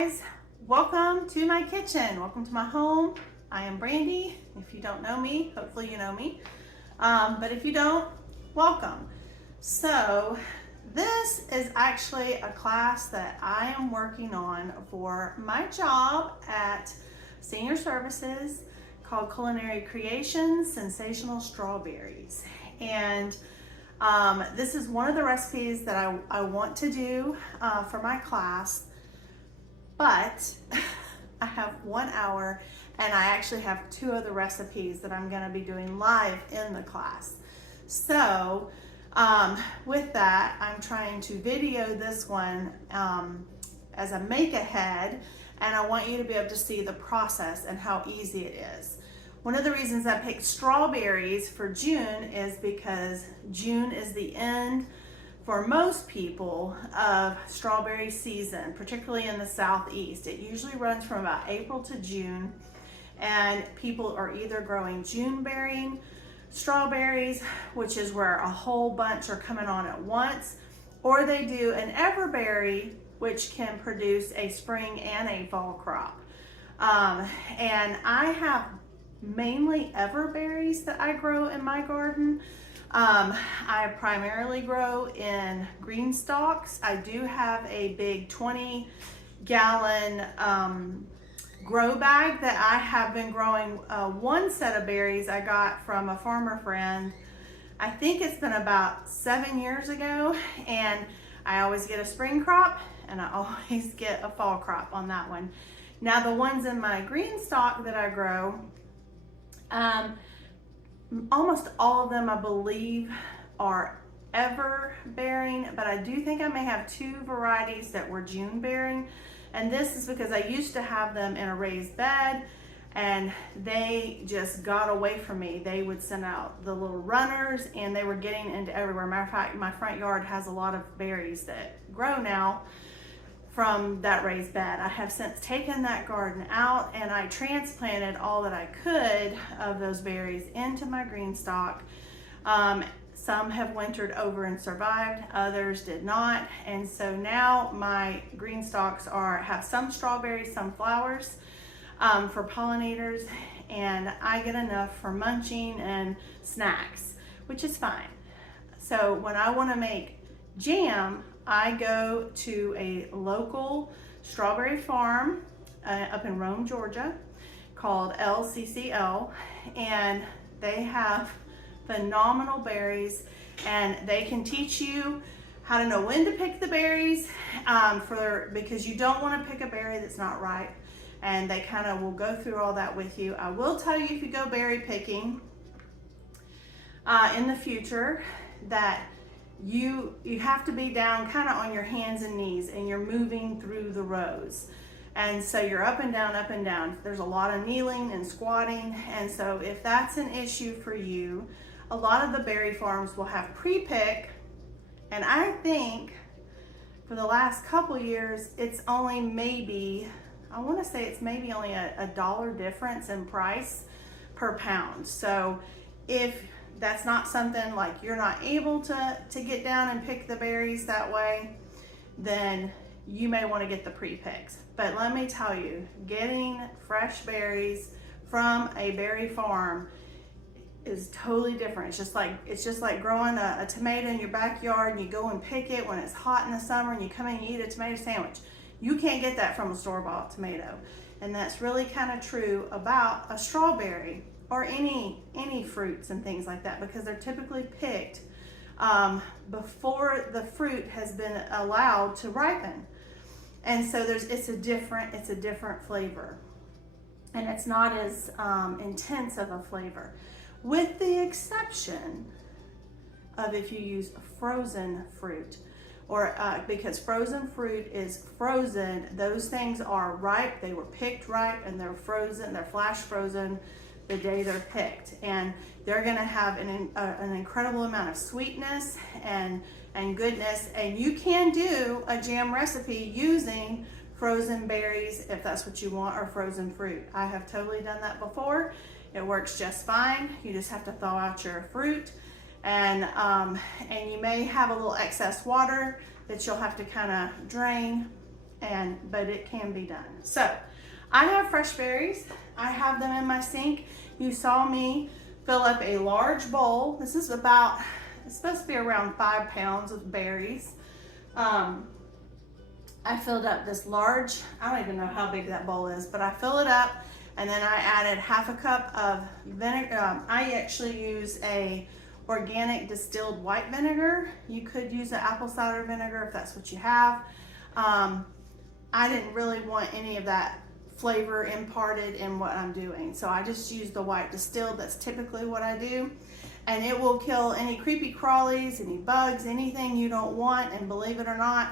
Guys, welcome to my kitchen. Welcome to my home. I am Brandy. If you don't know me, hopefully you know me. But if you don't, welcome. So this is actually a class that I am working on for my job at Senior Services called Culinary Creations, Sensational Strawberries. And this is one of the recipes that I want to do for my class. But I have 1 hour and I actually have 2 other recipes that I'm going to be doing live in the class. So with that, I'm trying to video this one as a make ahead, and I want you to be able to see the process and how easy it is. One of the reasons I picked strawberries for June is because June is the end for most people of strawberry season, particularly in the southeast. It usually runs from about April to June, and people are either growing June bearing strawberries, which is where a whole bunch are coming on at once, or they do an everberry, which can produce a spring and a fall crop. And I have mainly everberries that I grow in my garden. I primarily grow in green stalks. I do have a big 20-gallon grow bag that I have been growing one set of berries I got from a farmer friend. I think it's been about 7 years ago, and I always get a spring crop and I always get a fall crop on that one. Now the ones in my green stalk that I grow, almost all of them I believe are ever bearing, but I do think I may have 2 varieties that were June bearing, and this is because I used to have them in a raised bed and they just got away from me. They would send out the little runners and they were getting into everywhere. Matter of fact, my front yard has a lot of berries that grow now from that raised bed. I have since taken that garden out and I transplanted all that I could of those berries into my green stalk. Some have wintered over and survived, others did not. And so now my green stalks have some strawberries, some flowers for pollinators, and I get enough for munching and snacks, which is fine. So when I want to make jam, I go to a local strawberry farm up in Rome, Georgia, called LCCL, and they have phenomenal berries, and they can teach you how to know when to pick the berries because you don't want to pick a berry that's not ripe, and they kind of will go through all that with you. I will tell you, if you go berry picking in the future, that you have to be down kind of on your hands and knees, and you're moving through the rows, and so you're up and down, up and down. There's a lot of kneeling and squatting, and so if that's an issue for you, a lot of the berry farms will have pre-pick, and I think for the last couple years it's only maybe, I want to say it's maybe only a $1 difference in price per pound. So if that's not something like you're not able to get down and pick the berries that way, then you may want to get the pre-picks. But let me tell you, getting fresh berries from a berry farm is totally different. It's just like growing a tomato in your backyard, and you go and pick it when it's hot in the summer and you come in and you eat a tomato sandwich. You can't get that from a store-bought tomato. And that's really kind of true about a strawberry or any fruits and things like that, because they're typically picked before the fruit has been allowed to ripen. And so it's a different flavor, and it's not as intense of a flavor, with the exception of if you use frozen fruit, or because frozen fruit is frozen. Those things are ripe, they were picked ripe, and they're frozen, they're flash frozen the day they're picked, and they're going to have an incredible amount of sweetness and goodness. And you can do a jam recipe using frozen berries if that's what you want, or frozen fruit. I have totally done that before. It works just fine. You just have to thaw out your fruit, and you may have a little excess water that you'll have to kind of drain but it can be done. So I have fresh berries. I have them in my sink. You saw me fill up a large bowl. This is about, it's supposed to be around 5 pounds of berries. I filled up this large, I don't even know how big that bowl is, but I fill it up, and then I added half a cup of vinegar. I actually use a organic distilled white vinegar. You could use an apple cider vinegar if that's what you have. I didn't really want any of that flavor imparted in what I'm doing, so I just use the white distilled. That's typically what I do, and it will kill any creepy crawlies, any bugs, anything you don't want. And believe it or not,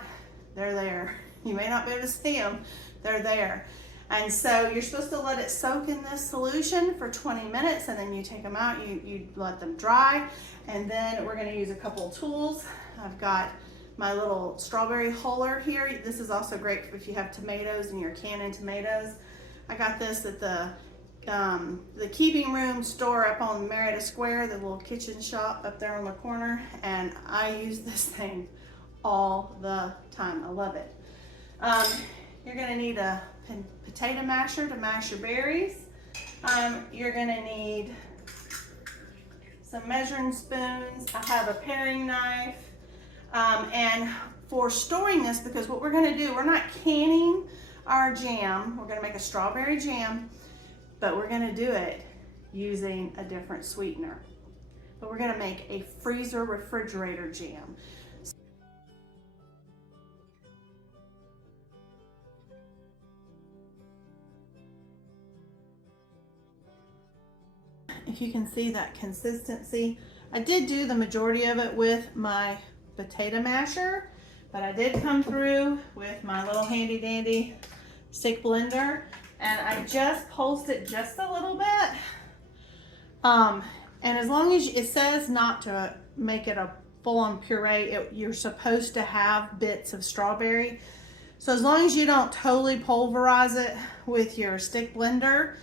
they're there. You may not be able to see them, they're there. And so you're supposed to let it soak in this solution for 20 minutes, and then you take them out, you let them dry, and then we're going to use a couple of tools. I've got my little strawberry huller here. This is also great if you have tomatoes and you're canning tomatoes. I got this at the keeping room store up on Marietta Square, the little kitchen shop up there on the corner, and I use this thing all the time. I love it. You're gonna need a potato masher to mash your berries. You're gonna need some measuring spoons. I have a paring knife. And for storing this, because what we're gonna do, we're not canning our jam. We're gonna make a strawberry jam, but we're gonna do it using a different sweetener. But we're gonna make a freezer refrigerator jam. If you can see that consistency, I did do the majority of it with my potato masher, but I did come through with my little handy dandy stick blender, and I just pulsed it just a little bit. And as long as it says not to make it a full-on puree, you're supposed to have bits of strawberry. So as long as you don't totally pulverize it with your stick blender,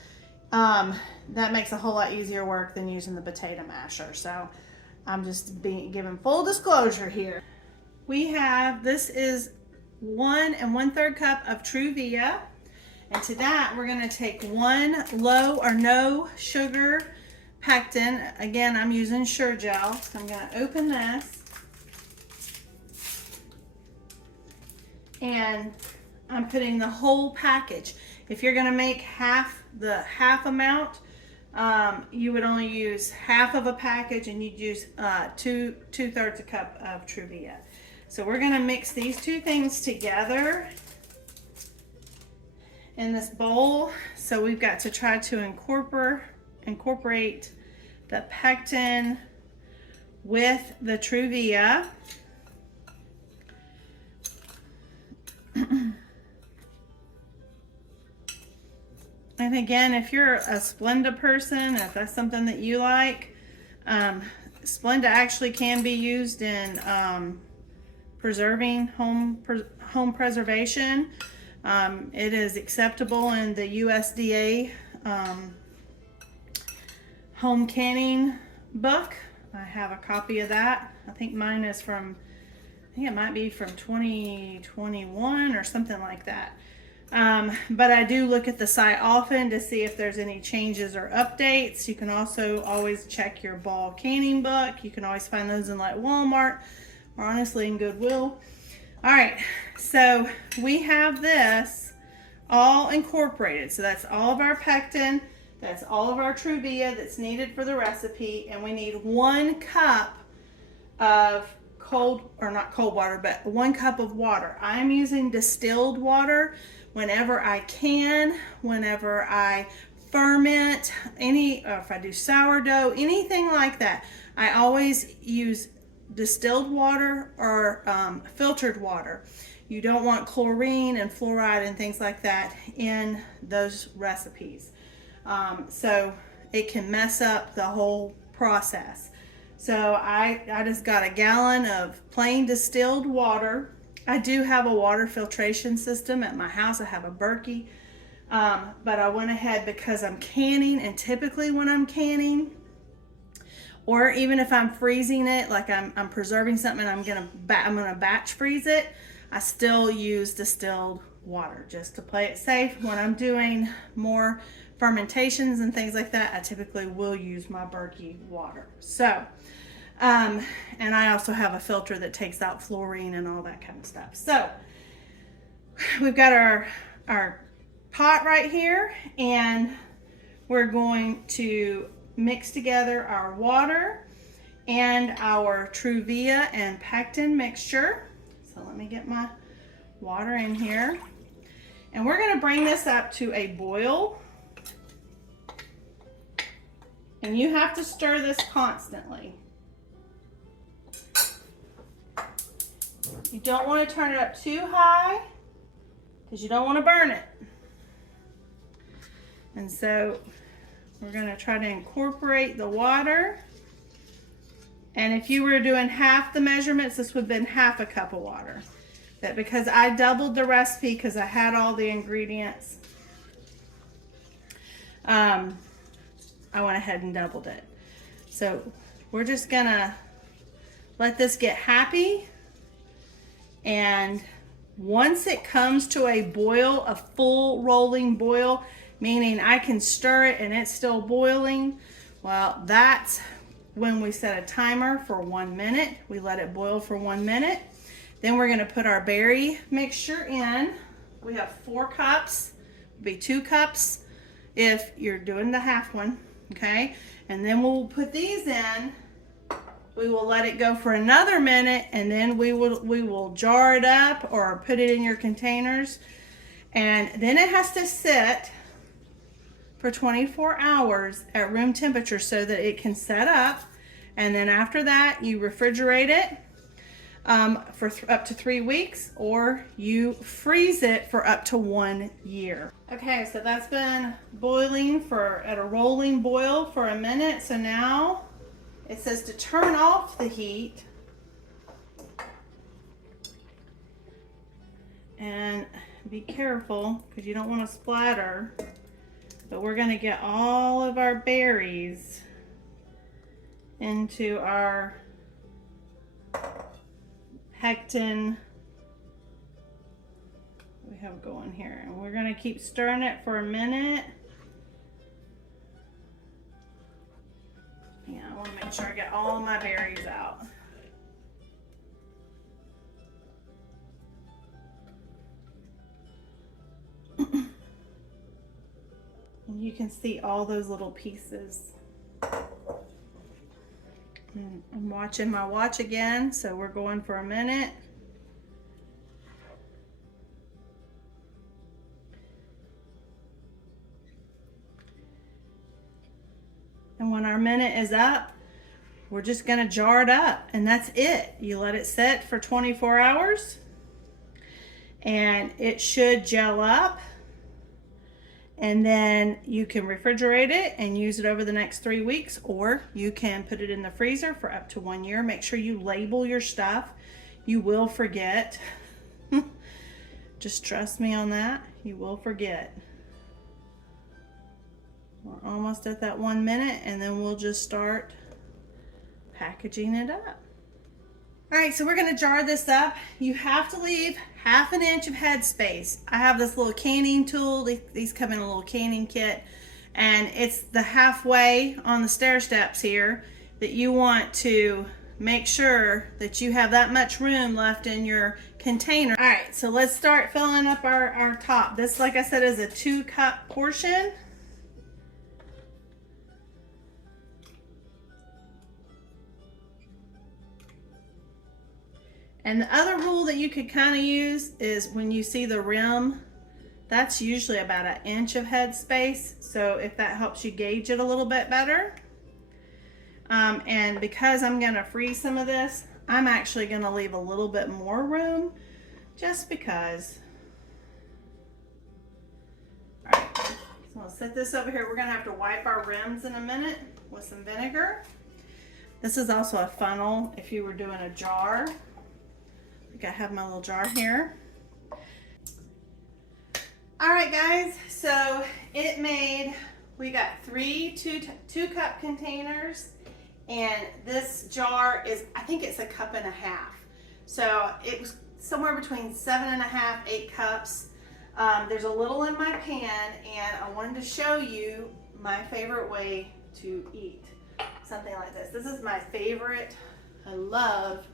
that makes a whole lot easier work than using the potato masher. So I'm just giving full disclosure here. We have, this is 1 1/3 cup of Truvia. And to that, we're gonna take 1 low or no sugar Pectin. Again, I'm using Sure Gel. So I'm gonna open this. And I'm putting the whole package. If you're gonna make half amount, you would only use half of a package, and you'd use 2/3 a cup of Truvia. So we're gonna mix these two things together in this bowl. So we've got to try to incorporate the Pectin with the Truvia. And again, if you're a Splenda person, if that's something that you like, Splenda actually can be used in preserving home preservation. It is acceptable in the USDA home canning book. I have a copy of that. I think mine is from, I think it might be from 2021 or something like that. But I do look at the site often to see if there's any changes or updates. You can also always check your ball canning book. You can always find those in like Walmart or honestly in Goodwill. All right, so we have this all incorporated. So that's all of our Pectin, that's all of our Truvia that's needed for the recipe, and we need 1 cup of cold, or not cold water, but 1 cup of water. I'm using distilled water whenever I can, whenever I ferment, if I do sourdough, anything like that. I always use distilled water or filtered water. You don't want chlorine and fluoride and things like that in those recipes. So it can mess up the whole process. So I just got a gallon of plain distilled water. I do have a water filtration system at my house. I have a Berkey, but I went ahead because I'm canning, and typically when I'm canning, or even if I'm freezing it, like I'm preserving something and I'm gonna batch freeze it, I still use distilled water, just to play it safe. When I'm doing more fermentations and things like that, I typically will use my Berkey water. So, and I also have a filter that takes out fluorine and all that kind of stuff. So we've got our pot right here, and we're going to mix together our water and our Truvia and Pectin mixture. So let me get my water in here. And we're going to bring this up to a boil. And you have to stir this constantly. You don't want to turn it up too high because you don't want to burn it. And so we're going to try to incorporate the water. And if you were doing half the measurements, this would have been half a cup of water. But because I doubled the recipe because I had all the ingredients, I went ahead and doubled it. So we're just going to let this get happy. And once it comes to a boil, a full rolling boil, meaning I can stir it and it's still boiling, well, that's when we set a timer for 1 minute. We let it boil for 1 minute. Then we're going to put our berry mixture in. We have 4 cups. It'll be 2 cups if you're doing the half one, okay? And then we'll put these in. We will let it go for another minute, and then we will jar it up or put it in your containers. And then it has to sit for 24 hours at room temperature so that it can set up. And then after that, you refrigerate it for up to 3 weeks, or you freeze it for up to 1 year. Okay, so that's been boiling at a rolling boil for a minute. So now it says to turn off the heat. And be careful because you don't want to splatter. But we're going to get all of our berries into our pectin we have going here. And we're going to keep stirring it for a minute. Yeah, I want to make sure I get all of my berries out. And you can see all those little pieces. And I'm watching my watch again, so we're going for a minute. And when our minute is up, we're just going to jar it up, and that's it. You let it sit for 24 hours, and it should gel up. And then you can refrigerate it and use it over the next 3 weeks, or you can put it in the freezer for up to 1 year. Make sure you label your stuff. You will forget. Just trust me on that. You will forget. We're almost at that 1 minute, and then we'll just start packaging it up. All right, so we're gonna jar this up. You have to leave ½ inch of head space. I have this little canning tool. These come in a little canning kit, and it's the halfway on the stair steps here that you want to make sure that you have that much room left in your container. All right, so let's start filling up our top. This, like I said, is a 2-cup portion. And the other rule that you could kind of use is when you see the rim, that's usually about 1 inch of head space. So if that helps you gauge it a little bit better. And because I'm gonna freeze some of this, I'm actually gonna leave a little bit more room just because. All right, so I'll set this over here. We're gonna have to wipe our rims in a minute with some vinegar. This is also a funnel if you were doing a jar. I have my little jar here. All right, guys, so we got 3 2-cup containers, and this jar is, I think it's 1.5 cups. So it was somewhere between 7.5, 8 cups. There's a little in my pan, and I wanted to show you my favorite way to eat something like this. This is my favorite. I love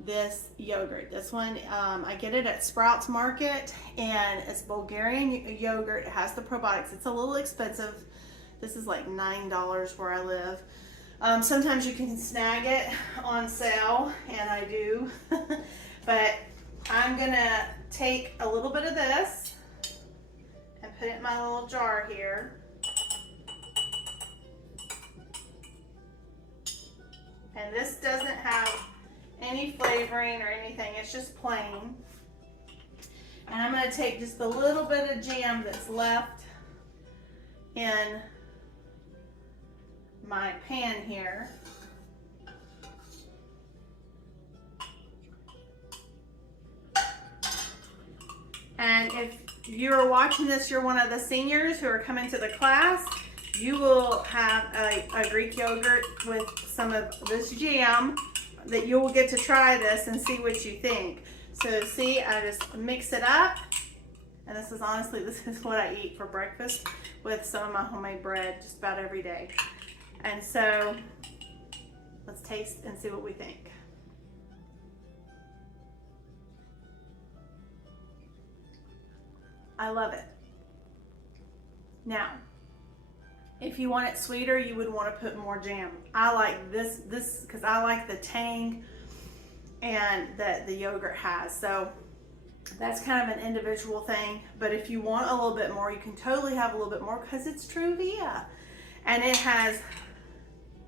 this yogurt. This one, I get it at Sprouts Market, and it's Bulgarian yogurt. It has the probiotics. It's a little expensive. This is like $9 where I live. Sometimes you can snag it on sale, and I do. But I'm gonna take a little bit of this and put it in my little jar here. And this doesn't have any flavoring or anything, it's just plain. And I'm gonna take just a little bit of jam that's left in my pan here. And if you're watching this, you're one of the seniors who are coming to the class, you will have a Greek yogurt with some of this jam that you will get to try this and see what you think. So see, I just mix it up. And this is honestly, this is what I eat for breakfast with some of my homemade bread just about every day. And so let's taste and see what we think. I love it. Now, if you want it sweeter, you would want to put more jam. I like this because I like the tang and that the yogurt has. So that's kind of an individual thing. But if you want a little bit more, you can totally have a little bit more because it's Truvia. And it has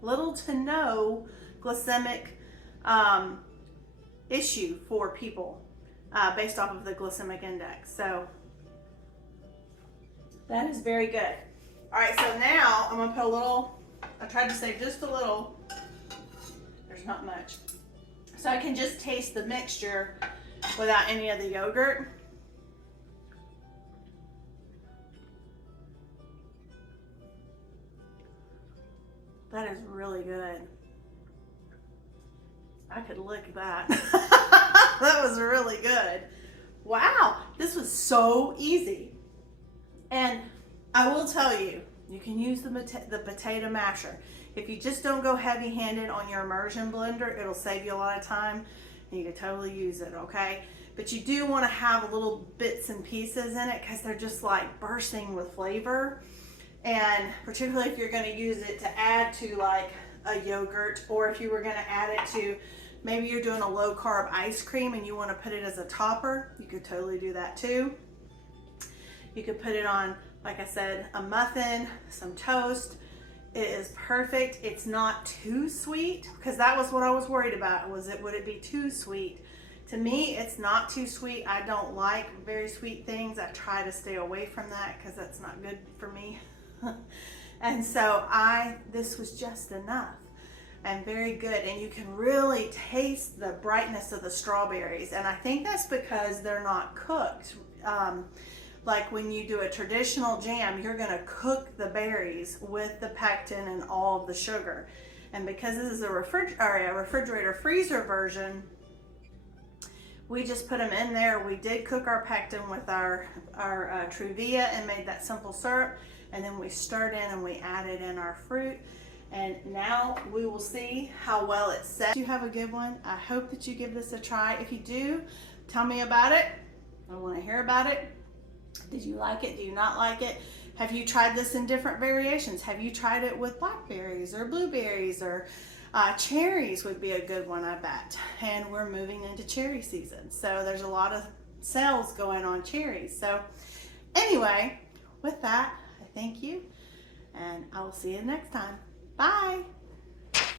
little to no glycemic issue for people based off of the glycemic index. So that is very good. All right, so now I'm gonna put a little, I tried to save just a little, there's not much. So I can just taste the mixture without any of the yogurt. That is really good. I could lick that. That was really good. Wow, this was so easy. And I will tell you, you can use the potato masher. If you just don't go heavy-handed on your immersion blender, it'll save you a lot of time, and you can totally use it, okay? But you do want to have little bits and pieces in it because they're just like bursting with flavor. And particularly if you're going to use it to add to like a yogurt, or if you were going to add it to, maybe you're doing a low-carb ice cream and you want to put it as a topper, you could totally do that too. You could put it on, like I said, a muffin, some toast. It is perfect. It's not too sweet, because that was what I was worried about. Would it be too sweet? To me, it's not too sweet. I don't like very sweet things. I try to stay away from that because that's not good for me. And so this was just enough and very good. And you can really taste the brightness of the strawberries. And I think that's because they're not cooked. Like when you do a traditional jam, you're going to cook the berries with the pectin and all of the sugar. And because this is a refrigerator freezer version, we just put them in there. We did cook our pectin with our Truvia and made that simple syrup. And then we stirred in and we added in our fruit. And now we will see how well it's set. You have a good one. I hope that you give this a try. If you do, tell me about it. I want to hear about it. Did you like it? Do you not like it? Have you tried this in different variations? Have you tried it with blackberries or blueberries, or cherries would be a good one, I bet. And we're moving into cherry season, so there's a lot of sales going on cherries. So anyway, with that, I thank you, and I will see you next time. Bye.